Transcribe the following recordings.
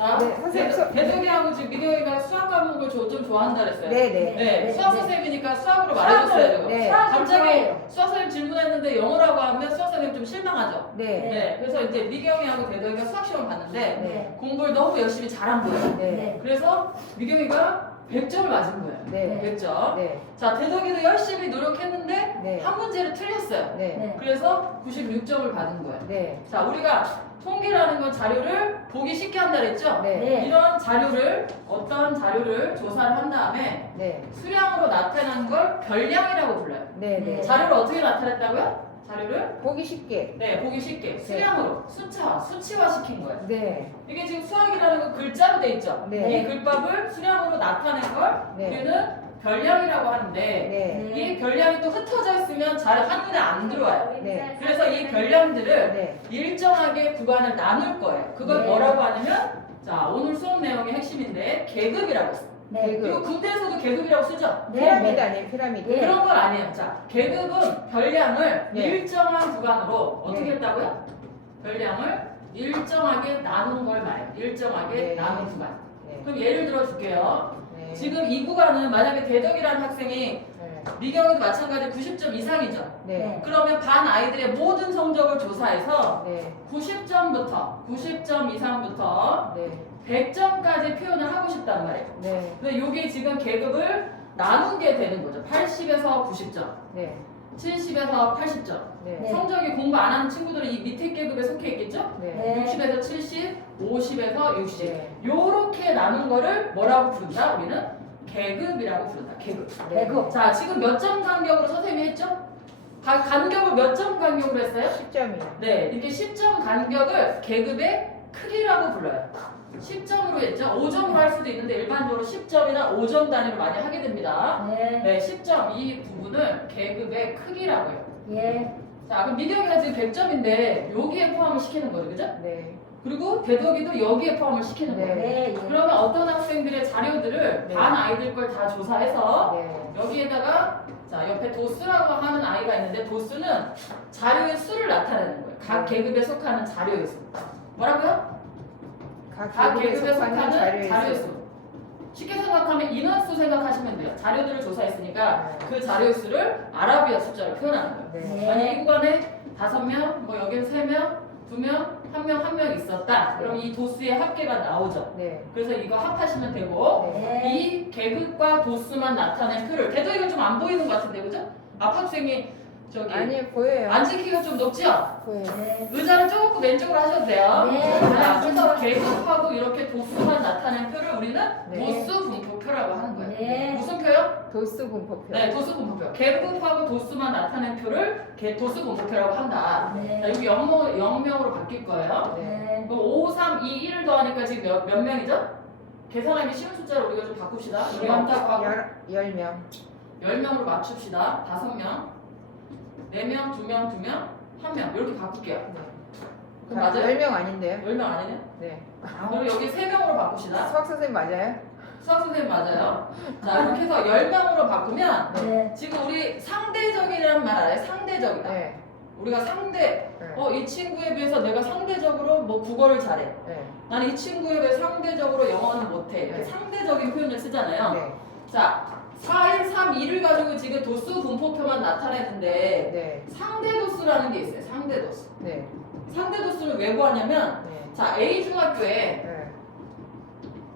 자, 네, 선생님. 대덕이하고 지금 미경이가 수학 과목을 좀 좋아한다 그랬어요. 네네. 네, 수학 선생님이니까 수학으로 말해줬어요. 지금. 네. 갑자기 수학 선생님 질문했는데 영어라고 하면 수학 선생님 좀 실망하죠. 네. 네, 그래서 이제 미경이하고 대덕이가 수학 시험 봤는데 네. 공부를 너무 열심히 잘한 거예요. 네. 그래서 미경이가 100점을 맞은 거예요. 네. 100점. 네. 자, 대덕이도 열심히 노력했는데 네. 한 문제를 틀렸어요. 네. 그래서 96점을 받은 거예요. 네. 자, 우리가 통계라는 건 자료를 보기 쉽게 한다 그랬죠? 네. 이런 자료를 어떤 자료를 조사를 한 다음에 네. 수량으로 나타난 걸 별량이라고 불러요. 네. 자료를 어떻게 나타냈다고요? 자료를 보기 쉽게. 보기 쉽게 수량으로 수치화 시킨 거예요. 네. 이게 지금 수학이라는 건 글자로 돼 있죠? 네. 이 글밥을 수량으로 나타낸 걸 네. 우리는 별량이라고 하는데 네. 이 별량이 또 흩어져 있으면 잘 한눈에 안 들어와요. 네. 그래서 이 별량들을 네. 일정하게 구간을 나눌 거예요. 그걸 네. 뭐라고 하냐면 자, 오늘 수업 내용의 핵심인데 계급이라고 써요. 계급. 이거 군대에서도 계급이라고 쓰죠? 피라미드 아니에요, 피라미드. 그런 건 아니에요. 자, 계급은 별량을 네. 일정한 구간으로 어떻게 네. 했다고요? 별량을 일정하게 나눈 걸 말해요. 일정하게 네. 나눈 구간. 네. 그럼 예를 들어 줄게요. 네. 지금 이 구간은 만약에 대덕이라는 학생이 네. 미경이도 마찬가지 90점 이상이죠. 네. 그러면 반 아이들의 모든 성적을 조사해서 네. 90점 이상부터 네. 100점까지 표현을 하고 싶단 말이에요. 네. 근데 이게 지금 계급을 나눈 게 되는 거죠. 80에서 90점, 네. 70에서 80점. 네. 성적이 공부 안 하는 친구들은 이 밑에 계급에 속해 있겠죠? 네. 60에서 70, 50에서 60. 네. 요렇게 나눈 거를 뭐라고 부른다? 우리는 계급이라고 부른다. 계급. 계급. 자, 지금 몇 점 간격으로 선생님이 했죠? 간격을 몇 점 간격으로 했어요? 10점이요. 네, 이렇게 10점 간격을 계급의 크기라고 불러요. 10점으로 했죠? 5점으로 할 수도 있는데 일반적으로 10점이나 5점 단위로 많이 하게 됩니다. 네, 10점 이 부분을 계급의 크기라고 해요. 자, 그럼 미경이가 지금 100점인데 여기에 포함을 시키는 거죠, 그죠? 네. 그리고 대덕이도 여기에 포함을 시키는 거예요. 네. 그러면 어떤 학생들의 자료들을 네. 반 아이들 걸 다 조사해서 네. 여기에다가 자, 옆에 도수라고 하는 아이가 있는데 도수는 자료의 수를 나타내는 거예요. 각 네. 계급에 속하는 자료의 수. 뭐라고요? 각 각 계급에 속하는 자료의 자료의 수. 쉽게 생각하면 인원수 생각하시면 돼요. 자료들을 조사했으니까 그 자료의 수를 아라비아 숫자로 표현하는 거예요. 네. 만약 이 구간에 5명, 뭐 여기는 3명, 2명, 1명 있었다. 그럼 이 도수의 합계가 나오죠. 네. 그래서 이거 합하시면 되고 네. 이 계급과 도수만 나타낸 표를 대덕이가 좀 안 보이는 것 같은데 그죠? 앞 학생이 저기 아니 보여요. 앉은 키가 좀 높죠? 보여요. 의자를 조금 왼쪽으로 하셔도 돼요. 네. 자, 그래서 계급하고 이렇게 도수만 나타낸 표를 우리는 네. 도수 분포표라고 하는 거예요. 네. 무슨 표요? 도수 분포표. 네, 도수 분포표. 계급하고 도수만 나타낸 표를 도수 분포표라고 한다. 자, 여기 영명으로 바뀔 거예요. 네. 그럼 5, 3, 2, 1을 더하니까 지금 몇 명이죠? 계산하기 쉬운 숫자로 우리가 좀 바꿉시다. 여기 한다고 10명. 10명으로 맞춥시다. 5명, 4명, 2명, 2명, 1명 이렇게 바꿀게요. 네. 그럼 맞아요? 10명 아닌데요? 10명 아니네? 네. 그럼 여기 3명으로 바꿉시다. 수학 선생님 맞아요? 수학 선생님 맞아요. 자, 이렇게 해서 10명으로 바꾸면 네. 지금 우리 상대적이라는 말 알아요? 상대적이다. 네. 우리가 상대, 네. 이 친구에 비해서 내가 상대적으로 뭐 국어를 잘해. 네. 나는 이 친구에 비해 상대적으로 영어는 못해. 이렇게 네. 상대적인 표현을 쓰잖아요. 네. 자, 4, 1, 3, 2를 가지고 지금 도수 분포표만 나타내는데 네. 상대 도수라는 게 있어요. 상대 도수. 네. 상대 도수를 왜 구하냐면 네. 자, A 중학교에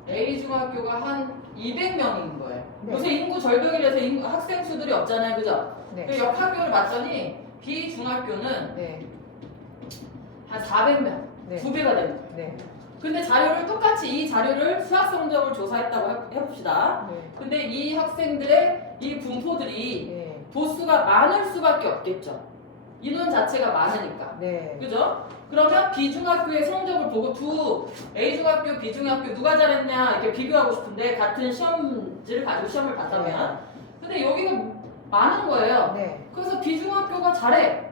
네. A 중학교가 한 200명인 거예요. 네. 요새 인구 절벽이라서 학생 수들이 없잖아요. 그죠? 네. 그 옆 학교를 봤더니 B 중학교는 네. 한 400명. 네. 2배가 되는 거예요. 네. 근데 자료를 똑같이 이 자료를 수학 성적을 조사했다고 해봅시다. 네. 근데 이 학생들의 이 분포들이 네. 도수가 많을 수밖에 없겠죠. 인원 자체가 많으니까. 네. 그죠? 그러면 B중학교의 성적을 보고 A중학교, B중학교 누가 잘했냐 이렇게 비교하고 싶은데 같은 시험지를 가지고 시험을 봤다면 근데 여기가 많은 거예요. 네. 그래서 B중학교가 잘해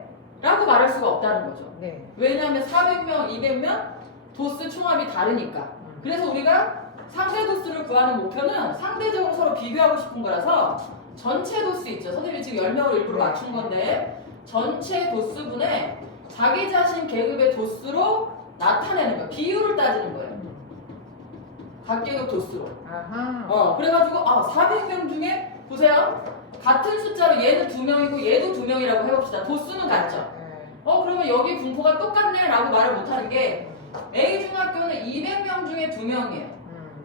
라고 말할 수가 없다는 거죠. 네. 왜냐하면 400명, 200명 도수 총합이 다르니까. 그래서 우리가 상대 도수를 구하는 목표는 상대적으로 서로 비교하고 싶은 거라서 전체 도수 있죠. 선생님이 지금 10명을 일부러 맞춘 건데 전체 도수분에 자기 자신 계급의 도수로 나타내는 거예요. 비율을 따지는 거예요. 각계급 도수로. 아하. 그래가지고 400명 중에 보세요. 같은 숫자로 얘는 2명이고 얘도 2명이라고 해봅시다. 도수는 같죠? 네. 그러면 여기 분포가 똑같네 라고 말을 못하는 게 A 중학교는 200명 중에 2명이에요.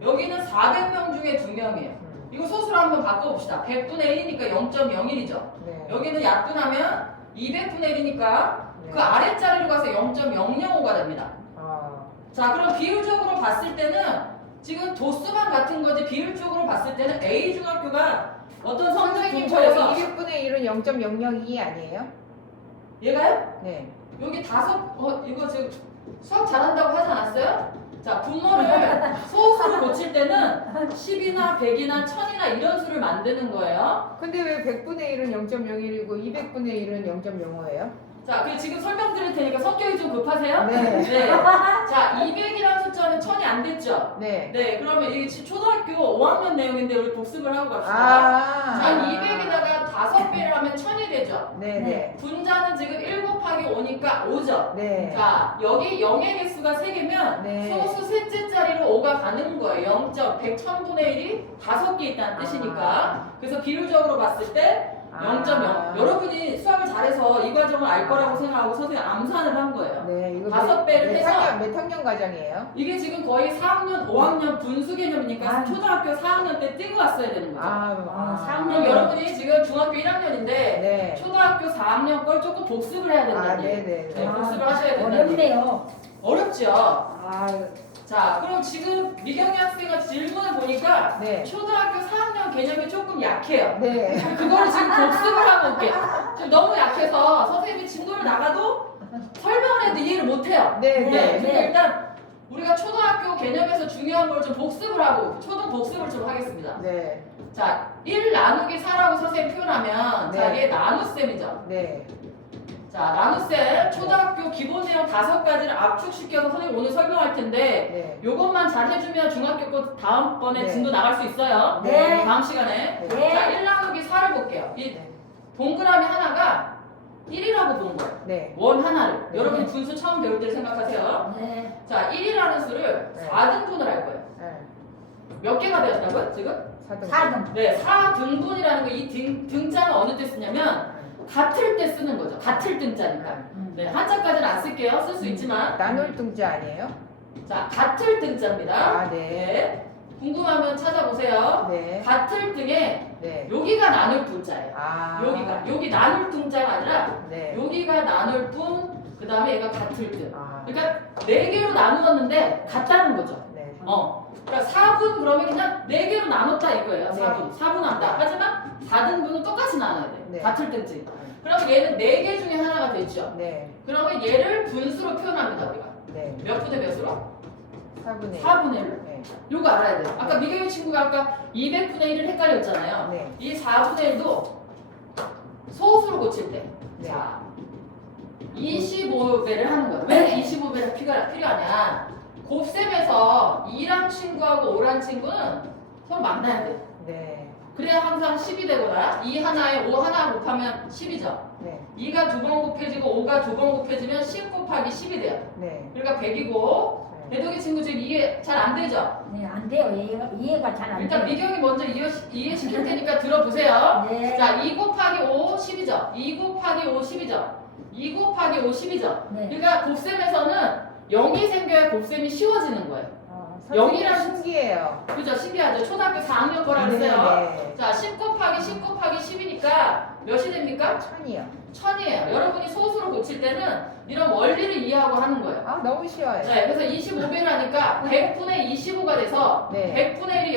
여기는 400명 중에 2명이에요. 이거 소수로 한번 바꿔봅시다. 100분의 1이니까 0.01이죠. 네. 여기는 약분하면 200분의 1이니까 네. 그 아랫자리로 가서 0.005가 됩니다. 자, 그럼 비율적으로 봤을 때는 지금 도수만 같은 거지 비율적으로 봤을 때는 A 중학교가 어떤 성적 선생님 분포에서 저희 200분의 1은 0.002 아니에요? 얘가요? 네. 여기 이거 지금 수학 잘한다고 하지 않았어요? 자, 분모를 소수로 고칠 때는 10이나 100이나 1000이나 이런 수를 만드는 거예요. 근데 왜 100분의 1은 0.01이고 200분의 1은 0.05예요? 자, 지금 설명드릴 테니까 성격이 좀 급하세요? 네. 자, 200이라는 숫자는 1000이 안 됐죠? 네. 네, 그러면 이게 초등학교 5학년 내용인데 우리 복습을 하고 갑시다. 자, 200에다가 5배를 하면 1000이 되죠? 네네. 분자는 지금 1 곱하기 5니까 5죠? 네. 자, 여기 0의 개수가 3개면 네. 소수 셋째 자리로 5가 가는 거예요. 0.100, 1000분의 1이 5개 있다는 뜻이니까. 그래서 비율적으로 봤을 때 0.0. 여러분이 수학을 잘해서 이 과정을 알 거라고 생각하고 선생님 암산을 한 거예요. 네, 이거 5배를 해서 몇 학년 과정이에요? 이게 지금 거의 4학년, 5학년 분수 개념이니까 초등학교 4학년 때 띄고 왔어야 되는 거죠. 그럼 여러분이 지금 중학교 1학년인데 네. 초등학교 4학년 걸 조금 복습을 해야 된다는 얘기예요. 네네. 네, 복습을 하셔야 된다는 얘기예요. 어렵네요. 어렵죠? 자, 그럼 지금 미경이 학생가 질문을 보니까 네. 초등학교 4학년 개념이 조금 약해요. 네. 그거를 지금 복습을 하고 올게요. 지금 너무 약해서 선생님이 진도를 나가도 설명을 해도 이해를 못해요. 네. 그러니까 일단 우리가 초등학교 개념에서 중요한 걸 좀 복습을 하고 초등 복습을 좀 하겠습니다. 네. 자, 1 나누기 4라고 선생님 표현하면 자, 네. 얘 나눗셈이죠. 네. 자, 나눗셈 초등학교 기본 내용 5가지를 압축시켜서 선생님 오늘 설명할 텐데 네. 요것만 잘 해주면 중학교 거 다음번에 네. 진도 나갈 수 있어요. 네. 다음 시간에. 네. 자, 1 나누기 4를 볼게요. 이 네. 동그라미 하나가 1이라고 본 거예요. 네. 원 하나를. 네. 여러분이 분수 처음 배울 때를 생각하세요. 네. 자, 1이라는 수를 네. 4등분을 할 거예요. 네. 몇 개가 되었다고요, 지금? 4등. 4등. 네, 4등분이라는 거 이 등자는 어느 때 쓰냐면 같을 때 쓰는 거죠. 같을 등자니까. 네, 한자까지는 안 쓸게요. 쓸 수 있지만. 나눌 등자 아니에요? 자, 같을 등자입니다. 네. 네. 궁금하면 찾아보세요. 네. 같을 등에 네. 여기가 나눌 분자예요. 여기가. 여기 나눌 등자가 아니라 네. 여기가 나눌 분, 그 다음에 얘가 같을 등. 아. 그러니까 4개로 나누었는데 같다는 거죠. 네. 그러니까 4분 그러면 그냥 4개로 나눴다 이거예요. 네. 4분 한다. 하지만 4등분은 똑같이 나눠야 돼. 네. 같을 등지. 그러면 얘는 4개 중에 하나가 되죠. 네. 그러면 얘를 분수로 표현합니다, 우리가. 네. 몇 분의 몇으로? 4분의 1. 4분의 1. 네. 요거 알아야 돼요. 아까 미경이 친구가 아까 200분의 1을 헷갈렸잖아요. 네. 이 4분의 1도 소수로 고칠 때. 네. 자, 25배를 하는 거예요. 왜 25배가 필요하냐? 곱셈에서 2란 친구하고 5란 친구는 서로 만나야 돼. 네. 그래야 항상 10이 되거나 2 하나에 5 하나 곱하면 10이죠. 네. 2가 2번 곱해지고 5가 2번 곱해지면 10 곱하기 10이 돼요. 네. 그러니까 100이고 대독이 친구 지금 이해 잘 안 되죠? 네, 안 돼요. 이해가 잘 안 일단 돼요. 미경이 먼저 이해시킬 테니까 들어보세요. 네. 자, 2 곱하기 5 10이죠. 2 곱하기 5 10이죠. 2 곱하기 5 10이죠. 네. 그러니까 곱셈에서는 0이 생겨야 곱셈이 쉬워지는 거예요. 선생님 0이라는 신기해요. 그죠? 신기하죠? 초등학교 4학년 거라 그랬어요. 네. 자, 10 곱하기 10 곱하기 10이니까 몇이 됩니까? 1000이요. 1000이에요. 여러분이 소수로 고칠 때는 이런 원리를 이해하고 하는 거예요. 아, 너무 쉬워요. 네, 그래서 25배를 하니까 100분의 25가 돼서 네. 100분의 1이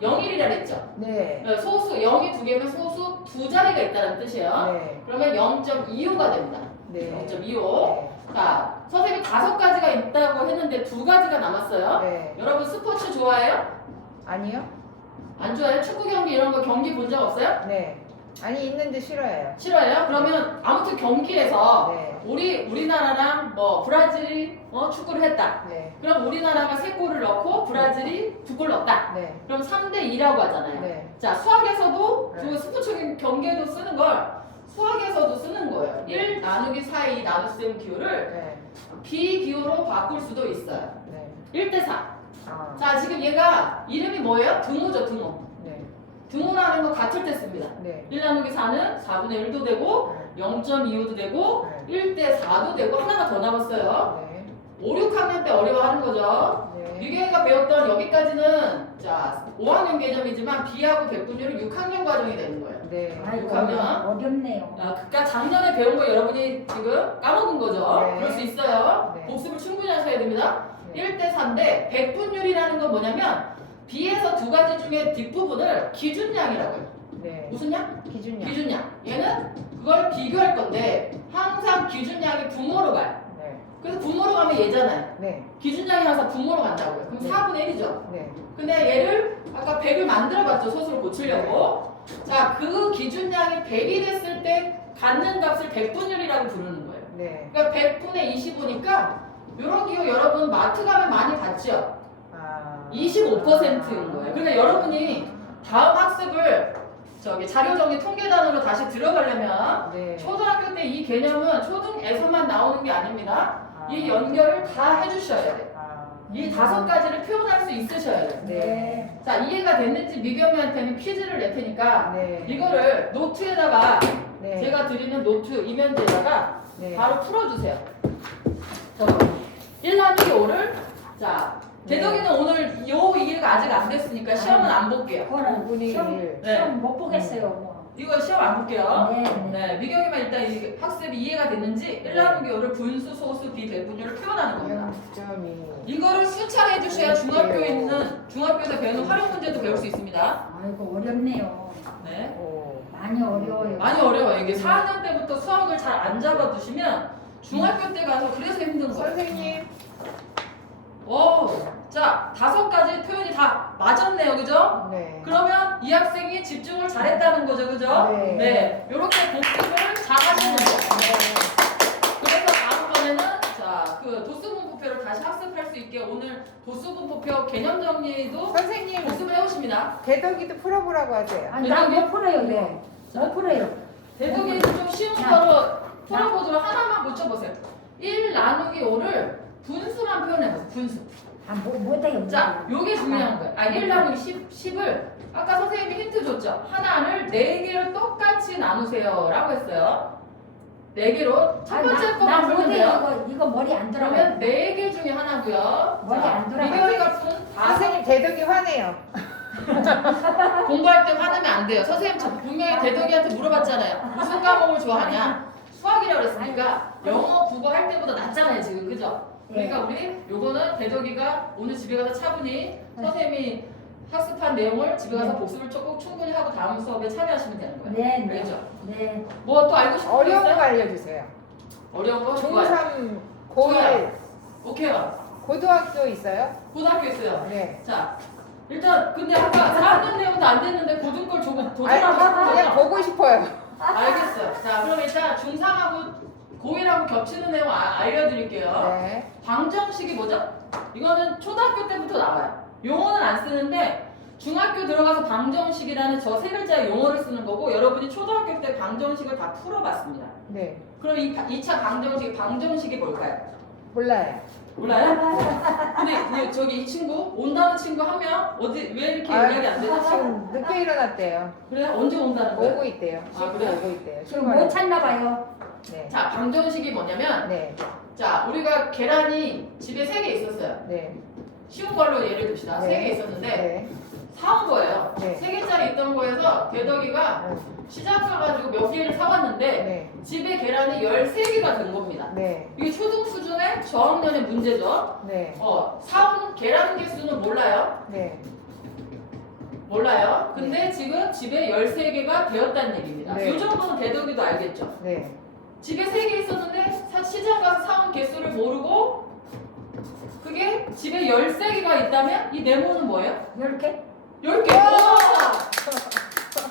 0.01이라 그랬죠. 네. 소수 0이 2개면 소수 2자리가 있다는 뜻이에요. 네. 그러면 0.25가 됩니다. 네. 0.25. 자, 선생님이 5가지가 있다고 했는데 2가지가 남았어요. 네. 여러분 스포츠 좋아해요? 아니요? 안 좋아해요? 축구 경기 이런 거 경기 본 적 없어요? 네. 아니, 있는데 싫어해요. 싫어해요? 그러면 아무튼 경기에서 네. 우리나라랑 뭐 브라질이 축구를 했다. 네. 그럼 우리나라가 3골을 넣고 브라질이 2골 넣었다. 네. 그럼 3대2라고 하잖아요. 네. 자, 수학에서도 네. 그 스포츠 경기에도 쓰는 걸 수학에서도 쓰는 거예요. 네. 1 나누기 4의 나눗셈 기호를 네. 비기호로 바꿀 수도 있어요. 네. 1대4. 아, 자, 지금 얘가 이름이 뭐예요? 등호죠, 등호. 네. 등호라는 건 같을 때 씁니다. 네. 1 나누기 4는 4분의 1도 되고 0.25도 되고 1대 4도 되고 하나가 더 남았어요. 네. 5, 6학년 때 어려워하는 거죠. 네. 유경이가 배웠던 여기까지는 자 5학년 개념이지만 B하고 백분율은 6학년 과정이 되는 거예요. 네. 아이고 그러면? 어렵네요. 그러니까 작년에 배운 거 여러분이 지금 까먹은 거죠. 네. 그럴 수 있어요. 네. 복습을 충분히 하셔야 됩니다. 네. 1대 4인데 백분율이라는 건 뭐냐면 B에서 두 가지 중에 뒷부분을 기준량이라고 해요. 네. 무슨 양? 기준량. 기준량. 얘는 그걸 비교할 건데 항상 기준량이 분모로 가요. 네. 그래서 분모로 가면 얘잖아요. 네. 기준량이 항상 분모로 간다고요. 그럼 네. 4분의 1이죠. 네. 근데 얘를 아까 100을 만들어봤죠. 소수로 고치려고. 자, 그 기준량이 100이 됐을 때 갖는 값을 백분율이라고 부르는 거예요. 네. 그러니까 100분의 25니까 이런 기호 여러분 마트 가면 많이 봤죠? 아. 25%인 거예요. 그러니까 여러분이 다음 학습을 자료 정리 통계단으로 다시 들어가려면 네. 초등학교 때 이 개념은 초등에서만 나오는 게 아닙니다. 아. 이 연결을 다 해주셔야 돼요. 아. 이 5가지를 표현할 수 있으셔야 돼요. 네. 자, 이해가 됐는지 미경이한테는 퀴즈를 낼 테니까 네. 이거를 노트에다가 네. 제가 드리는 노트 이면지에다가 네. 바로 풀어주세요. 1 나누기 5를 자, 대덕이는 오늘 요 이해가 아직 안 됐으니까 시험은 안 볼게요. 그거는 5분의 시험, 1. 네. 시험 못 보겠어요. 뭐. 이거 시험 안 볼게요. 네. 네, 미경이만 일단 이 학습이 이해가 됐는지 1 나누기 5를 분수, 소수, 비백분율을 표현하는 겁니다. 0.2. 이거를 수차례 해주셔야 중학교에서 배우는 활용 문제도 배울 수 있습니다. 아이고 어렵네요. 네. 오. 많이 어려워요. 많이 어려워요. 이게 4학년 때부터 수학을 잘 안 잡아두시면 중학교 때 가서 그래서 힘든 거예요. 선생님. 오, 자, 5가지 표현이 다 맞았네요, 그죠? 네. 그러면 이 학생이 집중을 잘했다는 거죠, 그죠? 네. 이렇게 복습을 잘 하시는 거예요. 그래서 다음번에는 자, 그 도수분포표를 다시 학습할 수 있게 오늘 도수분포표 개념 정리도 선생님. 복습을 해오십니다. 대덕이도 풀어보라고 하세요. 아니 나못 풀어요. 네. 못 풀어요. 대독이는 좀 쉬운 거로 풀어보도록 하나만 고쳐보세요. 1 나누기 5를 분수만 표현해보세요. 분수. 못해요. 자, 요게 중요한 거예요. 1 나누기 10을 아까 선생님이 힌트 줬죠. 하나를 4개를 똑같이 나누세요 라고 했어요. 4개로 첫 번째 것만 풀면 못해요. 돼요. 이거 머리 안 그러면 들어가요. 4개 중에 하나고요. 머리 안 들어가요. 미경이 같은 선생님 대덕이 화내요. 공부할 때 화내면 안 돼요. 선생님 저 분명히 대덕이한테 물어봤잖아요. 무슨 과목을 좋아하냐? 수학이라고 그랬으니까 영어, 국어 할 때보다 낫잖아요 지금, 그죠? 그러니까 우리 요거는 대덕이가 오늘 집에 가서 차분히 선생님이 학습한 내용을 집에 가서 복습을 꼭 충분히 하고 다음 수업에 참여하시면 되는 거예요. 네, 네. 알겠죠? 네. 뭐 또 알고 싶은 거 어려운 거 있어요? 알려주세요. 어려운 거? 좋아요. 중3, 고1, 오케이요. 고등학교 있어요? 고등학교 있어요. 네. 자, 일단 근데 아까 4학년 내용도 안 됐는데 고등 걸 조금 아니, 도전하고 싶은 그냥 거죠? 보고 싶어요. 알겠어요. 자, 그럼 일단 중3하고 고1하고 겹치는 내용 알려드릴게요. 네. 방정식이 뭐죠? 이거는 초등학교 때부터 나와요. 용어는 안 쓰는데 중학교 들어가서 방정식이라는 저 세 글자의 용어를 쓰는 거고 여러분이 초등학교 때 방정식을 다 풀어봤습니다. 네. 그럼 이 2차 방정식이 뭘까요? 몰라요. 몰라요? 근데 저기 이 친구 온다는 친구 한 명 어디 왜 이렇게 연락이 안 되죠? 지금 늦게 일어났대요. 그래 언제 온다는 거예요? 오고 있대요. 아, 그래요? 오고 있대요. 지금 못 찾나 봐요. 네. 자, 방정식이 뭐냐면 네. 자, 우리가 계란이 집에 3개 있었어요. 네. 쉬운 걸로 예를 듭시다. 네. 3개 있었는데 네. 사온 거예요. 네. 3개짜리 있던 거에서 대덕이가 시장 가가지고 몇 개를 사왔는데 네. 집에 계란이 13개가 된 겁니다. 네. 이게 초등 수준의 저학년의 문제죠. 네. 사온 계란 개수는 몰라요. 네. 몰라요. 근데 지금 집에 13개가 되었다는 얘기입니다. 네. 이 정도는 대덕이도 알겠죠. 네. 집에 3개 있었는데 시장 가서 사온 개수를 모르고 그게 집에 13개가 있다면 이 네모는 뭐예요? 10개? 10개!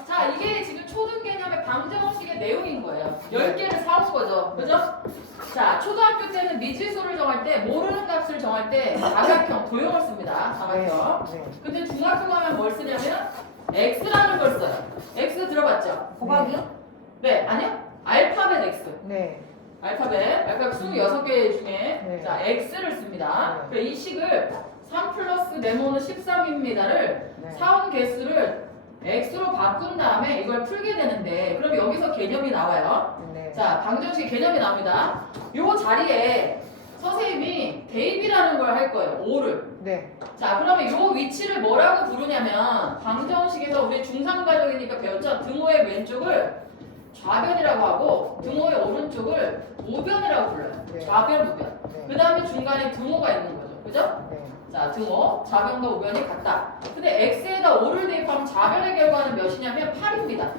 자, 이게 지금 초등 개념의 방정식의 내용인 거예요. 10개를 사온 거죠. 그죠? 자, 초등학교 때는 미지수를 정할 때, 모르는 값을 정할 때 사각형, 도형을 씁니다. 사각형. 네. 근데 중학교 가면 뭘 쓰냐면 X라는 걸 써요. X 들어봤죠? 호박이요? 네, 아니요? 알파벳 X. 네. 알파벳 26개 중에 네. 자 X를 씁니다. 네. 그래서 이 식을 3 플러스 네모는 13입니다를 네. 사온 개수를 x로 바꾼 다음에 이걸 풀게 되는데 그럼 여기서 개념이 나와요. 네. 자, 방정식 개념이 나옵니다. 요 자리에 선생님이 대입이라는 걸 할 거예요. 5를. 네. 자, 그러면 요 위치를 뭐라고 부르냐면 방정식에서 우리 중3과정이니까 배웠죠? 등호의 왼쪽을 좌변이라고 하고 등호의 오른쪽을 우변이라고 불러요. 네. 좌변, 우변. 네. 그 다음에 중간에 등호가 있는 거죠. 그죠? 네. 자, 등호, 좌변과 우변이 같다. 근데 x에다 5를 대입하면 좌변의 결과는 몇이냐면 8입니다.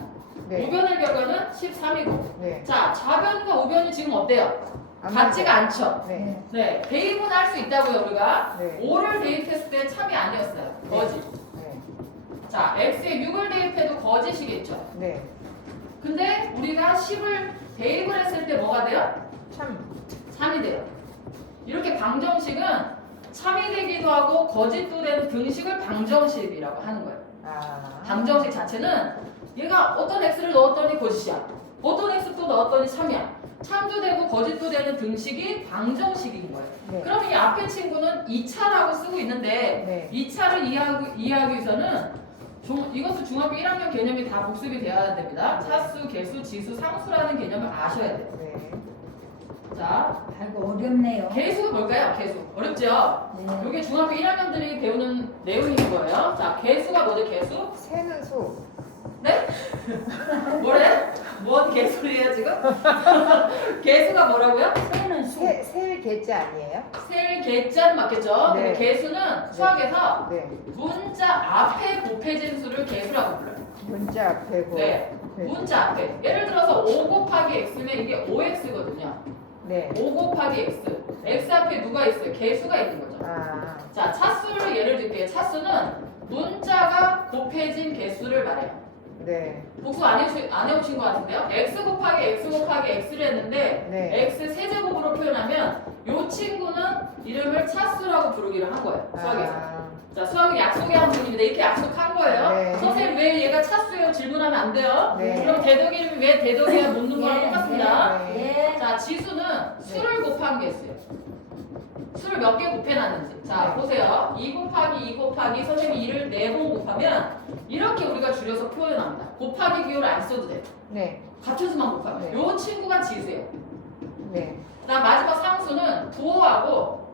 네. 우변의 결과는 13이고. 네. 자, 좌변과 우변이 지금 어때요? 안 같지가 맞아요. 않죠? 네. 네, 대입은 할 수 있다고요, 우리가. 네. 5를 대입했을 때 참이 아니었어요. 거짓. 네. 자, x에 6을 대입해도 거짓이겠죠. 네. 근데 우리가 10을 대입을 했을 때 뭐가 돼요? 참. 3이 돼요. 이렇게 방정식은 참이 되기도 하고 거짓도 되는 등식을 방정식이라고 하는 거예요. 아. 방정식 자체는 얘가 어떤 x를 넣었더니 거짓이야. 어떤 x 또 넣었더니 참이야. 참도 되고 거짓도 되는 등식이 방정식인 거예요. 네. 그럼 이 앞에 친구는 2차라고 쓰고 있는데 네. 2차를 이해하기 위해서는 이것도 중학교 1학년 개념이 다 복습이 되어야 됩니다. 차수, 개수, 지수, 상수라는 개념을 아셔야 돼요. 네. 자, 아이고 어렵네요. 개수가 뭘까요? 개수. 어렵죠? 네. 이게 중학교 1학년들이 배우는 내용인 거예요. 자, 개수가 뭐죠? 개수? 새는 수. 네? 뭐래? 뭔 개소리예요 지금? 개수가 뭐라고요? 새는 수. 셀 개자 아니에요? 셀 개자는 맞겠죠? 네. 근데 개수는 수학에서 네. 문자 앞에 곱해진 수를 개수라고 불러요. 문자 앞에고. 네. 문자 앞에. 예를 들어서 5 곱하기 x면 이게 5x거든요. 네. 5 곱하기 x. x 앞에 누가 있어요? 개수가 있는 거죠. 아. 자, 차수를 예를 들게요. 차수는 문자가 곱해진 개수를 말해요. 네. 복수 안 해오신 것 같은데요? x 곱하기 x 곱하기 x를 했는데 네. x 세제곱으로 표현하면 이 친구는 이름을 차수라고 부르기로 한 거예요. 수학에서. 아. 자, 수학은 약속의 한 부분입니다. 이렇게 약속한 거예요. 네. 선생님 왜 얘가 차수예요? 질문하면 안 돼요. 네. 그럼 대덕 이름이 왜 대덕이야? 묻는 거랑 네. 똑같습니다. 네. 예. 자, 지수는 수를 곱한 개수예요. 수를 몇 개 곱해놨는지. 자, 네. 보세요. 2 곱하기 2 곱하기 선생님이 2를 4번 곱하면 이렇게 우리가 줄여서 표현합니다. 곱하기 기호를 안 써도 돼요. 네. 같은 수만 곱하면. 네. 요 친구가 지수예요. 네. 그다음 마지막 상수는 부호하고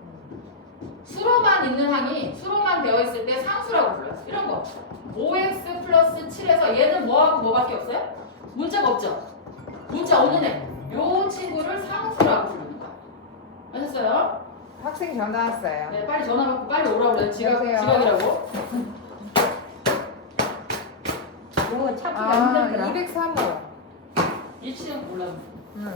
수로만 있는 항이 수로만 되어 있을 때 상수라고 불러요. 이런 거. 5x 플러스 7에서 얘는 뭐하고 뭐밖에 없어요? 문자가 없죠? 문자 없는 애. 요 친구를 상수라고 부르는 거야. 아셨어요? 학생 전화 왔어요. 네, 빨리 전화 받고 빨리 오라고 그래. 여보세요? 지각이라고. 이거 찾기가 아, 힘들더라. 203호. 일치는 몰라. 응.